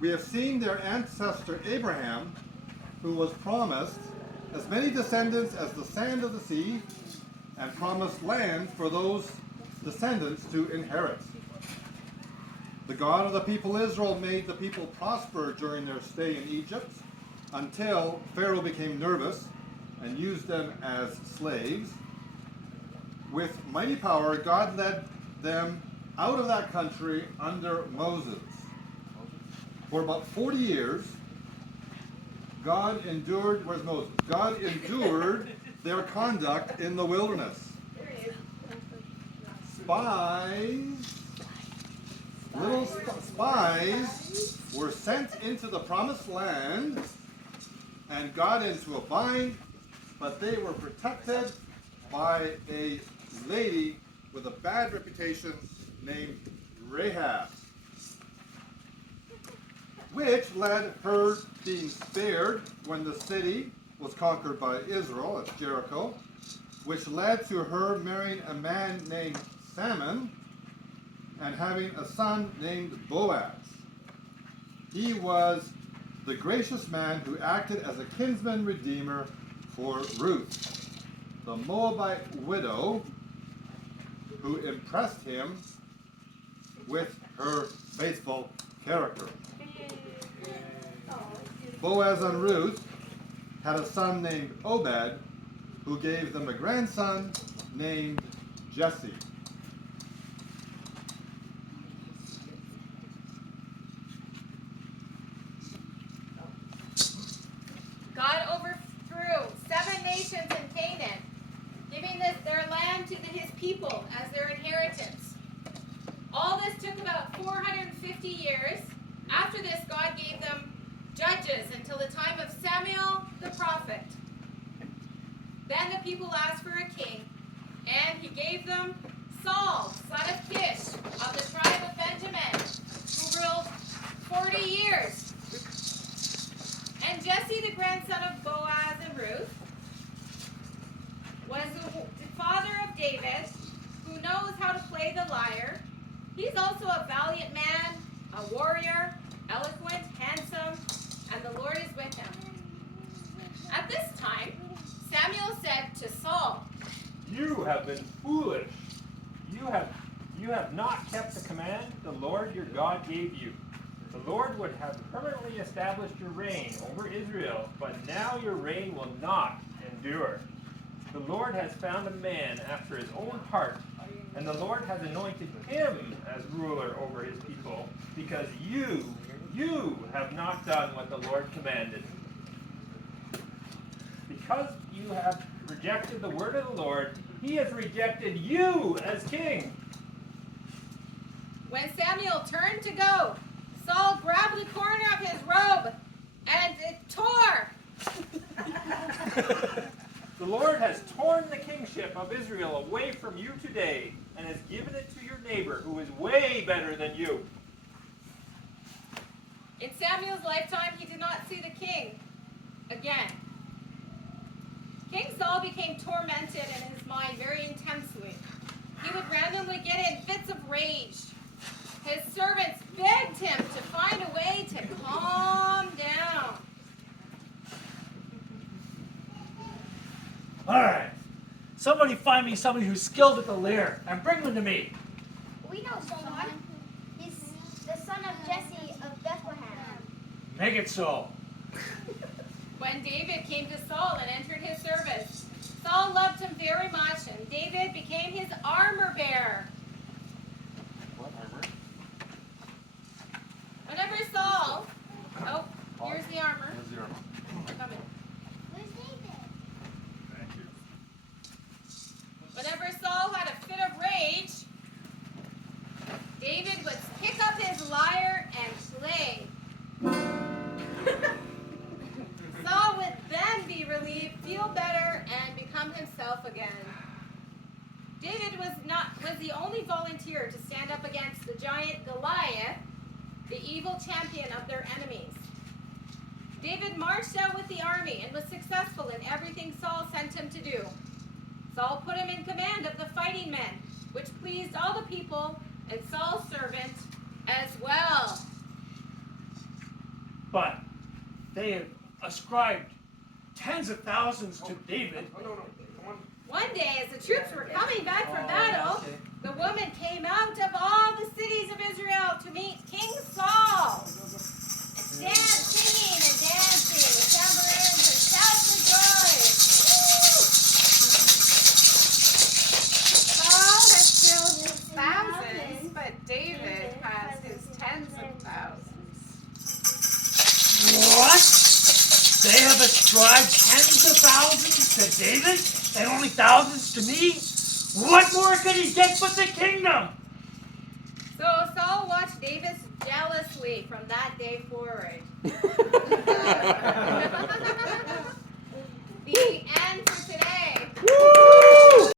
We have seen their ancestor Abraham, who was promised as many descendants as the sand of the sea, and promised land for those descendants to inherit. The God of the people Israel made the people prosper during their stay in Egypt until Pharaoh became nervous and used them as slaves. With mighty power, God led them out of that country under Moses. For about 40 years, God endured their conduct in the wilderness. Spies were sent into the promised land and got into a bind, but they were protected by a lady with a bad reputation named Rahab, which led her being spared when the city was conquered by Israel, that's Jericho, which led to her marrying a man named Salmon and having a son named Boaz. He was the gracious man who acted as a kinsman redeemer for Ruth, the Moabite widow, who impressed him with her faithful character. Boaz and Ruth had a son named Obed, who gave them a grandson named Jesse. God overthrew 7 nations in Canaan, giving their land to his people as their inheritance. All this took about 450 years. After this, God gave them judges until the time of Samuel the prophet. Then the people asked for a king, and he gave them Saul, son of Kish, of the tribe of Benjamin, who ruled 40 years. And Jesse, the grandson of Boaz and Ruth, was the father of David, who knows how to play the lyre. He's also a valiant man, a warrior, eloquent, handsome, and the Lord is with him. At this time, Samuel said to Saul, "You have been foolish. You have not kept the command the Lord your God gave you. The Lord would have permanently established your reign over Israel, but now your reign will not endure. The Lord has found a man after his own heart, and the Lord has anointed him as ruler over his people, because you have not done what the Lord commanded. Because you have rejected the word of the Lord, he has rejected you as king." When Samuel turned to go, Saul grabbed the corner of his robe, and it tore. The Lord has torn the kingship of Israel away from you today, and has given it to your neighbor, who is way better than you. In Samuel's lifetime, he did not see the king again. King Saul became tormented in his mind very intensely. He would randomly get in fits of rage. His servants begged him to find a way to calm down. All right. Somebody find me somebody who's skilled at the lyre and bring them to me. We know someone. He's the son of Jesse of Bethlehem. Make it so. When David came to Saul and entered his service, Saul loved him very much, and David became his armor bearer. What armor? Whenever Saul... Oh, here's the armor. Where's the armor? Come in. Where's David? Thank you. Whenever Saul had a fit of rage, David would pick up his lyre and play. Saul would then be relieved, feel better, and become himself again. David was the only volunteer to stand up against the giant Goliath, the evil champion of their enemies. David marched out with the army and was successful in everything Saul sent him to do. Saul put him in command of the fighting men, which pleased all the people and Saul's servant as well. but they have ascribed tens of thousands to David. One day, as the troops were coming back from battle, okay. the woman came out of all the cities of Israel to meet King Saul. And danced, singing and dancing with tambourines and shouts of joy. Saul has killed his thousands, but David has his tens of thousands. What? They have ascribed tens of thousands to David and only thousands to me? What more could he get but the kingdom? So Saul watched David jealously from that day forward. The end for today.